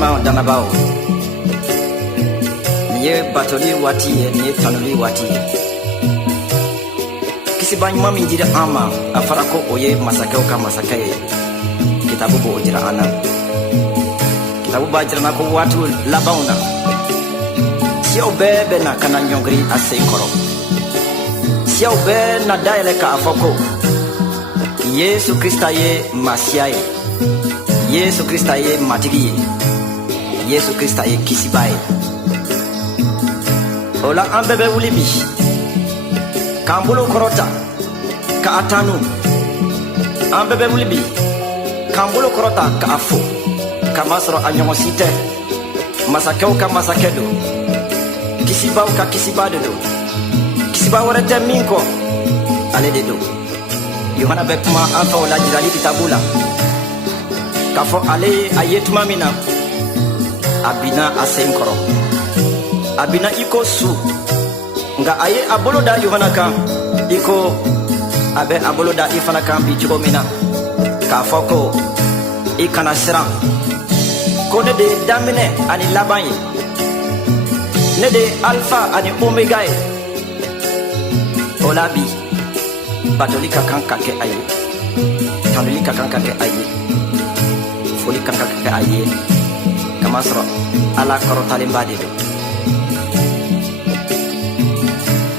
Balima Danabao. Niye Batoli Wati, Niye Tanuli Wati. Kisiba Mami Jira Ama, Afarako Oye Masakeo Masakaye. Kitabu Ojira Ana. Kitabu Bajrana ko Watu Labauna. Siao Bebe na Kananyongri Asenkoro. Siao Be na Daeleka Afoko. Yesu Krista ye Masiaye. Yesu Krista ye Matigi. Yesu Krista ye Kisibaye. Ola ambebe ulibi. Kambulo korota. Ka atanu. Ambebe ulibi. Kambulo korota ka afo. Kamasro anyongosite. Masakeo ka masakedo. Kisibao ka kisibade do. Kisibao warete minko. Ale de do. Yohana Bekma anfa ola jirali kitabula. Kafo ale ayetuma mina. Abina asenkoro. Abina iko su. Nga aye aboloda Yohana kan. Iko abe aboloda ifana kan bi chuko mina. Kafo ko ikana siran. Ko ne de damine ani labanye. Ne de alpha ani omega e. Olabi. Batolika kan kake aye. Tanulika kan kake aye. Folika kan kake aye. Kamasro ala korotale mbade do.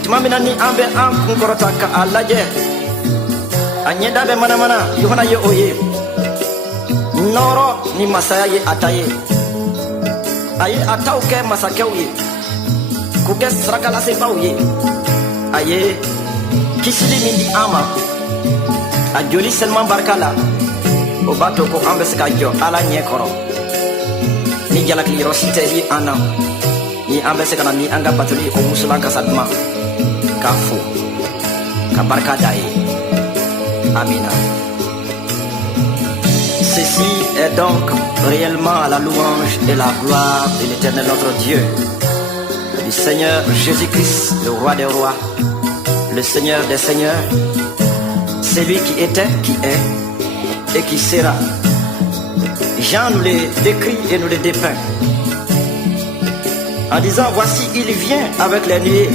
Tumamina ni ambe an kun korota ka alaje. Anyeda be mana Yohana ye oye. Noro ni masaya ye ataye. Aye atauke masakeu ye. Kuke srakala se ye. Aye kisili mindi ama. Ajoli seulement barkala. Obato ko ambesika jo ala nyekoro. Ni jalak li rosite yi ana. Ni ambesika na ni anga batoli ko musulanka sadma. Kafu. Kabarka dai. Amina. Ceci est donc réellement à la louange et la gloire de l'Éternel notre Dieu, du Seigneur Jésus-Christ, le roi des rois, le Seigneur des seigneurs, celui qui était, qui est et qui sera. Jean nous les décrit et nous les dépeint en disant voici il vient avec les nuées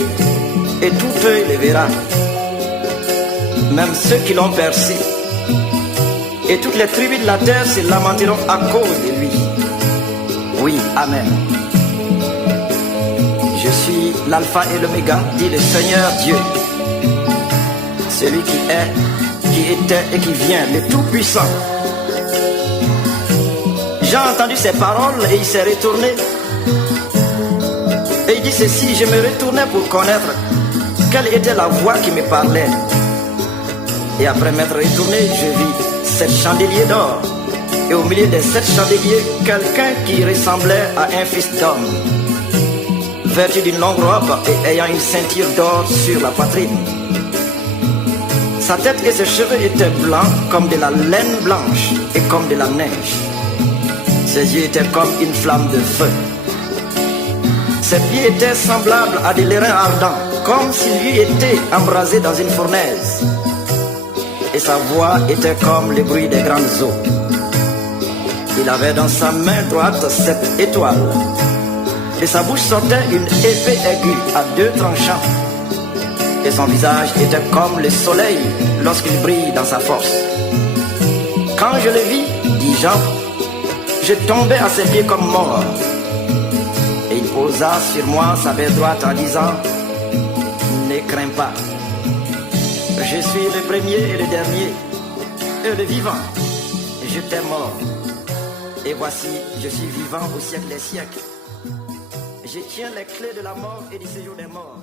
et tout œil le verra, même ceux qui l'ont percé. Et toutes les tribus de la terre se lamenteront à cause de lui. Oui, Amen. Je suis l'alpha et l'oméga, dit le Seigneur Dieu. Celui qui est, qui était et qui vient, le Tout-Puissant. J'ai entendu ces paroles et il s'est retourné. Et il dit ceci, je me retournais pour connaître quelle était la voix qui me parlait. Et après m'être retourné, je vis 7 chandeliers d'or. Et au milieu des 7 chandeliers, quelqu'un qui ressemblait à un fils d'homme, vêtu d'une longue robe et ayant une ceinture d'or sur la poitrine. Sa tête et ses cheveux étaient blancs comme de la laine blanche et comme de la neige. Ses yeux étaient comme une flamme de feu. Ses pieds étaient semblables à des lérins ardents, comme s'il eût été embrasé dans une fournaise. Et sa voix était comme le bruit des grandes eaux. Il avait dans sa main droite 7 étoiles. De sa bouche sortait une épée aiguë à 2 tranchants. Et son visage était comme le soleil lorsqu'il brille dans sa force. Quand je le vis, dit Jean, je tombais à ses pieds comme mort. Et il posa sur moi sa main droite en disant, ne crains pas. Je suis le premier et le dernier, et le vivant. Je t'ai mort. Et voici, je suis vivant au siècle des siècles. Je tiens les clés de la mort et du séjour des morts.